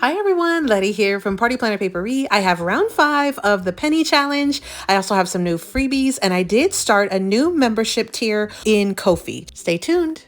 Hi everyone, Letty here from Party Planner Papery. I have round 5 of the penny challenge. I also have some new freebies and I did start a new membership tier in Ko-fi. Stay tuned.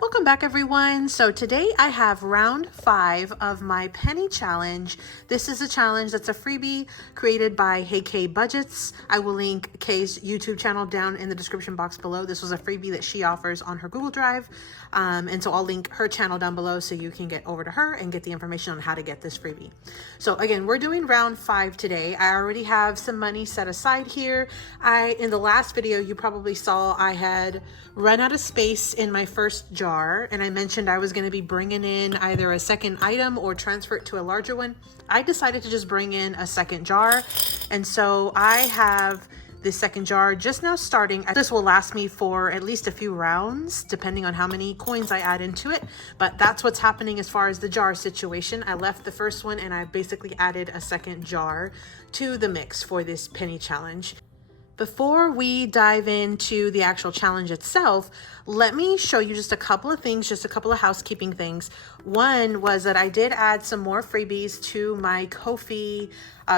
Welcome back everyone. So today I have round 5 of my penny challenge. This is a challenge that's a freebie created by wheeklybudgets. I will link Kay's YouTube channel down in the description box below. This was a freebie that she offers on her Google Drive. And so I'll link her channel down below so you can get over to her and get the information on how to get this freebie. So again, we're doing round 5 today. I already have some money set aside here. In the last video, you probably saw I had run out of space in my first jar, and I mentioned I was going to be bringing in either a second item or transfer it to a larger one. I decided to just bring in a second jar, and so I have this second jar just now starting. This will last me for at least a few rounds depending on how many coins I add into it, but that's what's happening as far as the jar situation. I left the first one and I basically added a second jar to the mix for this penny challenge. Before we dive into the actual challenge itself, let me show you just a couple of things, just a couple of housekeeping things. One was that I did add some more freebies to my Ko-fi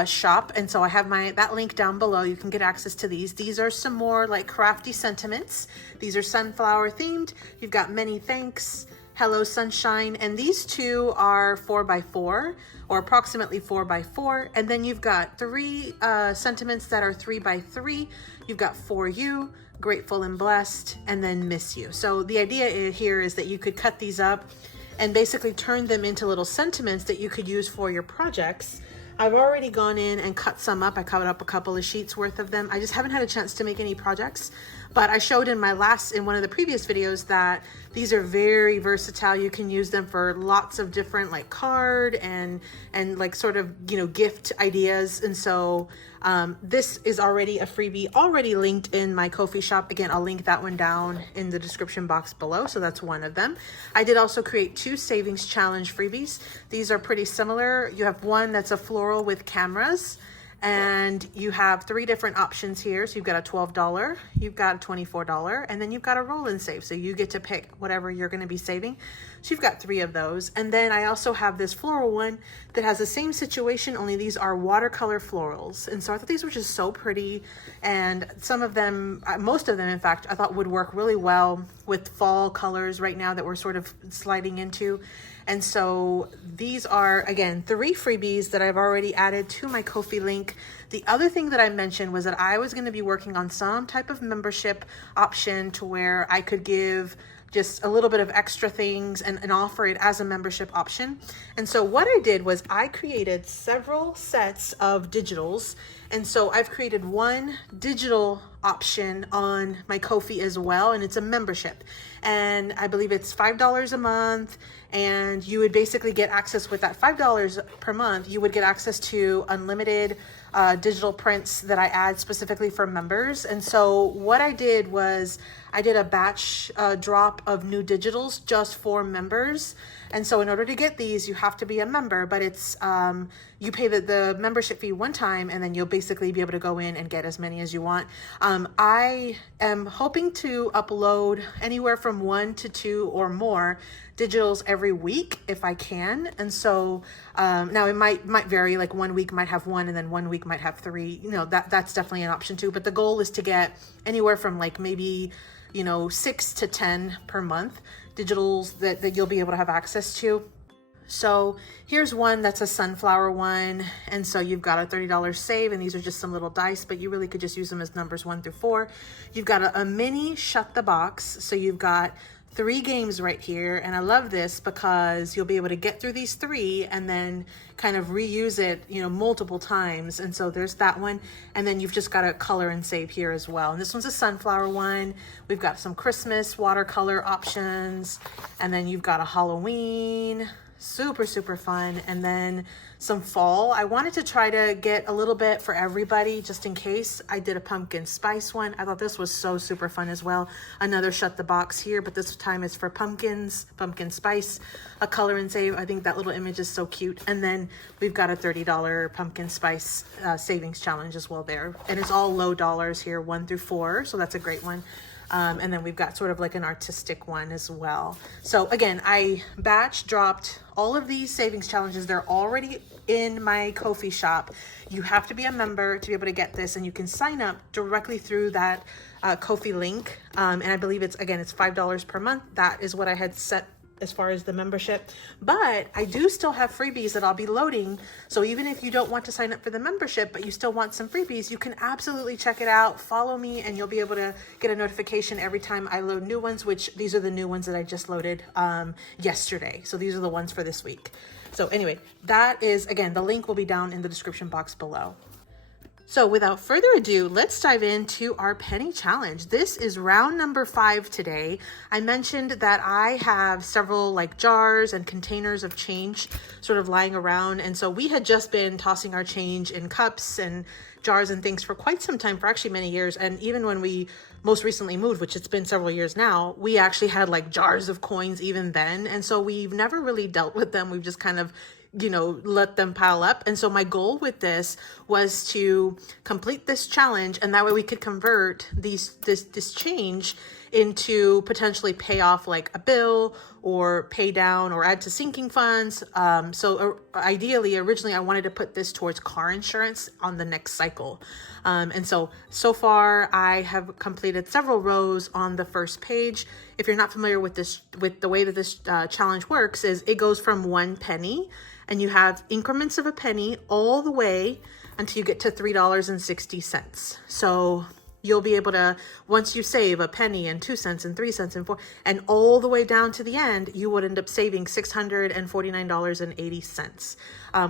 shop, and so I have that link down below. You can get access to these. These are some more like crafty sentiments. These are sunflower themed. You've got many thanks, hello sunshine, and these two are 4x4 or approximately 4x4, and then you've got 3 sentiments that are 3x3. You've got for you, grateful and blessed, and then miss you. So the idea here is that you could cut these up and basically turn them into little sentiments that you could use for your projects. I've already gone in and cut some up. I cut up a couple of sheets worth of them. I just haven't had a chance to make any projects, but I showed in one of the previous videos that these are very versatile. You can use them for lots of different like card and like sort of, you know, gift ideas. And so this is already a freebie already linked in my Ko-fi shop. Again, I'll link that one down in the description box below. So that's one of them. I did also create 2 savings challenge freebies. These are pretty similar. You have one that's a floral with cameras, and you have 3 different options here. So you've got a $12, you've got a $24, and then you've got a roll and save. So you get to pick whatever you're going to be saving. So you've got 3 of those. And then I also have this floral one that has the same situation, only these are watercolor florals. And so I thought these were just so pretty. And some of them, most of them, in fact, I thought would work really well with fall colors right now that we're sort of sliding into. And so these are, again, 3 freebies that I've already added to my Ko-fi link. The other thing that I mentioned was that I was going to be working on some type of membership option to where I could give just a little bit of extra things and offer it as a membership option. And so what I did was I created several sets of digitals. And so I've created one digital option on my Ko-fi as well, and it's a membership. And I believe it's $5 a month, and you would basically get access with that $5 per month. You would get access to unlimited digital prints that I add specifically for members. And so what I did was I did a batch drop of new digitals just for members. And so in order to get these, you have to be a member, but it's you pay the membership fee one time, and then you'll basically be able to go in and get as many as you want. I am hoping to upload anywhere from 1 to 2 or more digitals every week if I can. And so now it might vary, like one week might have 1 and then one week might have 3. You know, that's definitely an option too, but the goal is to get anywhere from like maybe, you know, 6 to 10 per month digitals that you'll be able to have access to. So here's one that's a sunflower one, and so you've got a $30 save, and these are just some little dice, but you really could just use them as numbers 1 through 4. You've got a mini shut the box, so you've got 3 games right here, and I love this because you'll be able to get through these 3 and then kind of reuse it, you know, multiple times. And so there's that one, and then you've just got a color and save here as well. And this one's a sunflower one. We've got some Christmas watercolor options, and then you've got a Halloween, super fun, and then some fall. I wanted to try to get a little bit for everybody just in case. I did a pumpkin spice one. I thought this was so super fun as well. Another shut the box here, but this time it's for pumpkins, pumpkin spice, a color and save. I think that little image is so cute. And then we've got a $30 pumpkin spice savings challenge as well there, and it's all low dollars here, 1 through 4, so that's a great one. And then we've got sort of like an artistic one as well. So again, I batch dropped all of these savings challenges. They're already in my Ko-fi shop. You have to be a member to be able to get this, and you can sign up directly through that Ko-fi link. And I believe it's $5 per month. That is what I had set as far as the membership, but I do still have freebies that I'll be loading. So even if you don't want to sign up for the membership, but you still want some freebies, you can absolutely check it out. Follow me and you'll be able to get a notification every time I load new ones, which these are the new ones that I just loaded yesterday. So these are the ones for this week. So anyway, that is, again, the link will be down in the description box below. So without further ado, let's dive into our penny challenge. This is round number 5 today. I mentioned that I have several like jars and containers of change sort of lying around. And so we had just been tossing our change in cups and jars and things for quite some time, for actually many years. And even when we most recently moved, which it's been several years now, we actually had like jars of coins even then. And so we've never really dealt with them. We've just kind of, you know, let them pile up. And so my goal with this was to complete this challenge, and that way we could convert this change into potentially pay off like a bill or pay down or add to sinking funds. Ideally, originally I wanted to put this towards car insurance on the next cycle. And so far I have completed several rows on the first page. If you're not familiar with the way that this challenge works, is it goes from 1 penny, and you have increments of a penny all the way until you get to $3.60. So you'll be able to, once you save a penny and 2 cents and 3 cents and 4, and all the way down to the end, you would end up saving $649.80,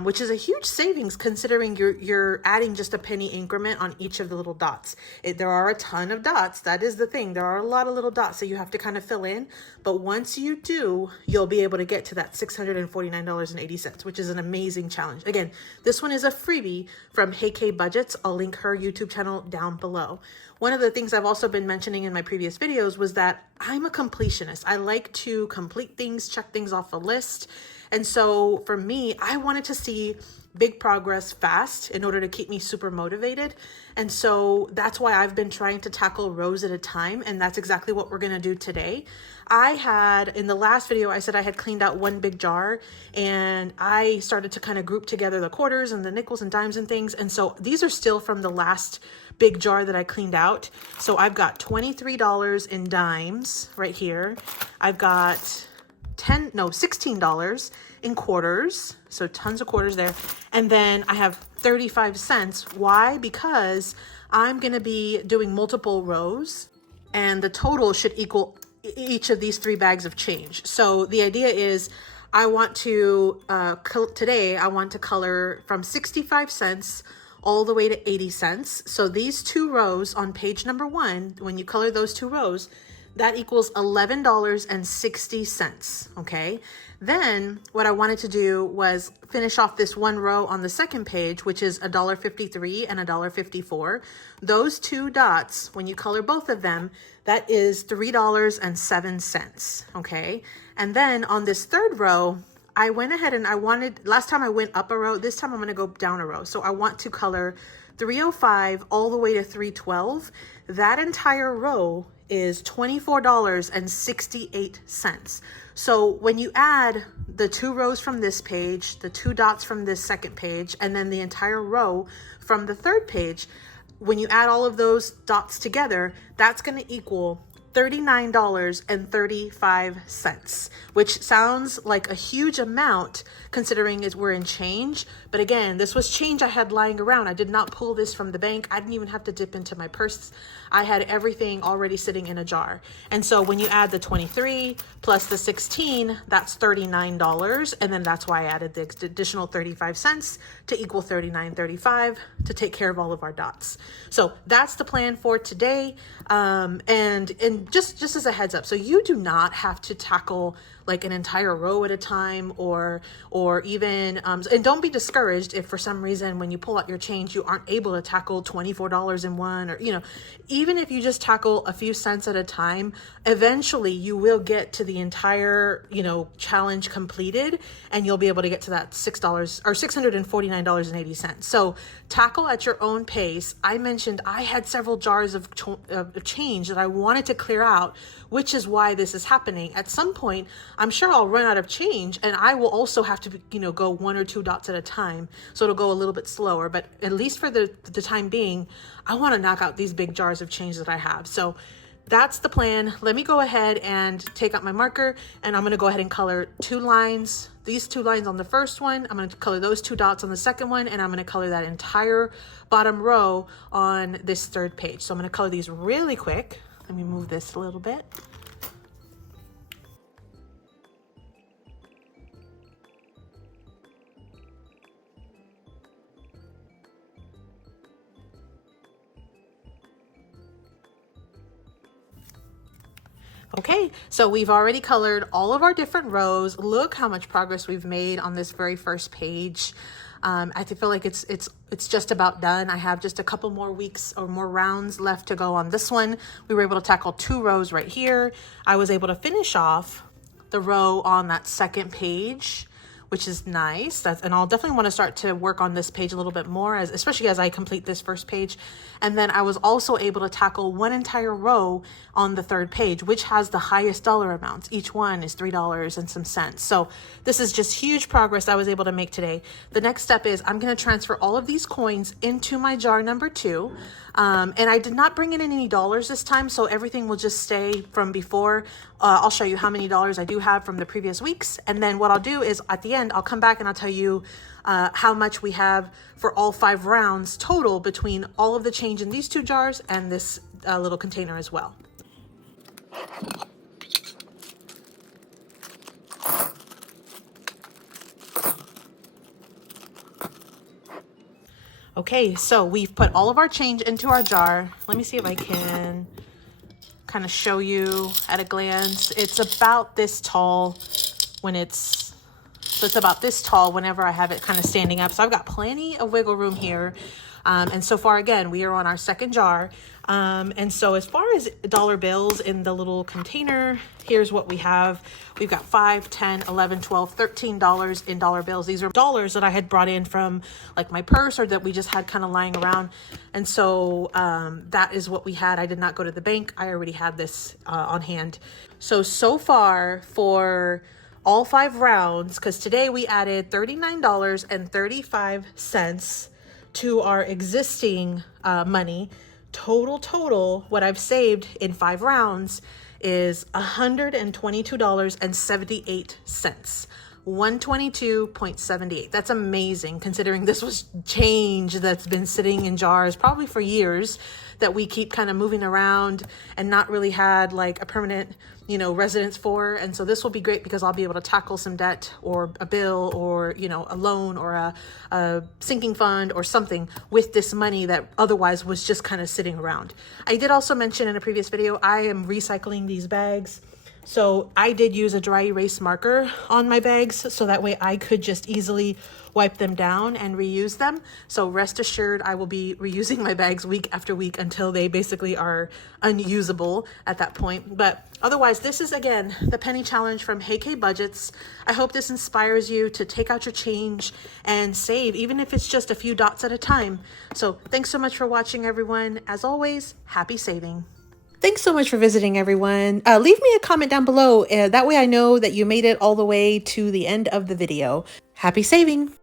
which is a huge savings considering you're adding just a penny increment on each of the little dots. There are a ton of dots. That is the thing. There are a lot of little dots that you have to kind of fill in. But once you do, you'll be able to get to that $649.80, which is an amazing challenge. Again, this one is a freebie from Budgets. I'll link her YouTube channel down below. One of the things I've also been mentioning in my previous videos was that I'm a completionist. I like to complete things, check things off a list. And so for me, I wanted to see big progress fast in order to keep me super motivated. And so that's why I've been trying to tackle rows at a time. And that's exactly what we're going to do today. In the last video, I said I had cleaned out one big jar, and I started to kind of group together the quarters and the nickels and dimes and things. And so these are still from the last big jar that I cleaned out. So I've got $23 in dimes right here. I've got $16 in quarters. So tons of quarters there. And then I have 35 cents. Why? Because I'm going to be doing multiple rows, and the total should equal each of these 3 bags of change. So the idea is I want to, today I want to color from 65 cents all the way to 80 cents. So these 2 rows on page number 1, when you color those 2 rows, that equals $11.60, okay? Then what I wanted to do was finish off this one row on the second page, which is $1.53 and $1.54. Those 2 dots, when you color both of them, that is $3.07, okay? And then on this third row, I went ahead and last time I went up a row, this time I'm gonna go down a row. So I want to color 305 all the way to 312. That entire row is $24.68. So when you add the 2 rows from this page, the 2 dots from this second page, and then the entire row from the third page, when you add all of those dots together, that's going to equal $39.35, which sounds like a huge amount considering we're in change. But again, this was change I had lying around. I did not pull this from the bank. I didn't even have to dip into my purse. I had everything already sitting in a jar. And so when you add the 23 plus the 16, that's $39. And then that's why I added the additional 35 cents to equal $39.35 to take care of all of our dots. So that's the plan for today. And just as a heads up, so you do not have to tackle like an entire row at a time, or even and don't be discouraged if for some reason when you pull out your change you aren't able to tackle $24 in one, or even if you just tackle a few cents at a time, eventually you will get to the entire challenge completed, and you'll be able to get to that $6 or $649.80. So tackle at your own pace. I mentioned I had several jars of change that I wanted to clear out, which is why this is happening. At some point, I'm sure I'll run out of change, and I will also have to, go 1 or 2 dots at a time. So it'll go a little bit slower, but at least for the time being, I want to knock out these big jars of change that I have. So that's the plan. Let me go ahead and take out my marker, and I'm going to go ahead and color 2 lines. These 2 lines on the first one, I'm going to color those 2 dots on the second one, and I'm going to color that entire bottom row on this 3rd page. So I'm going to color these really quick. Let me move this a little bit. Okay, so we've already colored all of our different rows. Look how much progress we've made on this very first page. I feel like it's just about done. I have just a couple more weeks or more rounds left to go on this one. We were able to tackle 2 rows right here. I was able to finish off the row on that 2nd page, which is nice. And I'll definitely want to start to work on this page a little bit more, especially as I complete this first page. And then I was also able to tackle 1 entire row on the 3rd page, which has the highest dollar amounts. Each one is $3 and some cents. So this is just huge progress I was able to make today. The next step is I'm going to transfer all of these coins into my jar number 2. And I did not bring in any dollars this time, so everything will just stay from before. I'll show you how many dollars I do have from the previous weeks. And then what I'll do is at the end, I'll come back and I'll tell you how much we have for all 5 rounds total between all of the change in these 2 jars and this little container as well. Okay, so we've put all of our change into our jar. Let me see if I can kind of show you at a glance. It's about this tall when it's about this tall whenever I have it kind of standing up. So I've got plenty of wiggle room here. And so far, again, we are on our 2nd jar. And so as far as dollar bills in the little container, here's what we have. We've got $5, $10, $11, $12, $13 in dollar bills. These are dollars that I had brought in from like my purse or that we just had kind of lying around. And so that is what we had. I did not go to the bank. I already had this on hand. So far for all 5 rounds, because today we added $39.35 to our existing money. Total, what I've saved in 5 rounds is $122.78. 122.78. That's amazing considering this was change that's been sitting in jars probably for years that we keep kind of moving around and not really had like a permanent, residence for. And so this will be great because I'll be able to tackle some debt or a bill or, a loan or a sinking fund or something with this money that otherwise was just kind of sitting around. I did also mention in a previous video, I am recycling these bags. So I did use a dry erase marker on my bags so that way I could just easily wipe them down and reuse them. So rest assured, I will be reusing my bags week after week until they basically are unusable at that point. But otherwise, this is again, the penny challenge from Hey K Budgets. I hope this inspires you to take out your change and save, even if it's just a few dots at a time. So thanks so much for watching, everyone. As always, happy saving. Thanks so much for visiting, everyone. Leave me a comment down below. That way I know that you made it all the way to the end of the video. Happy saving!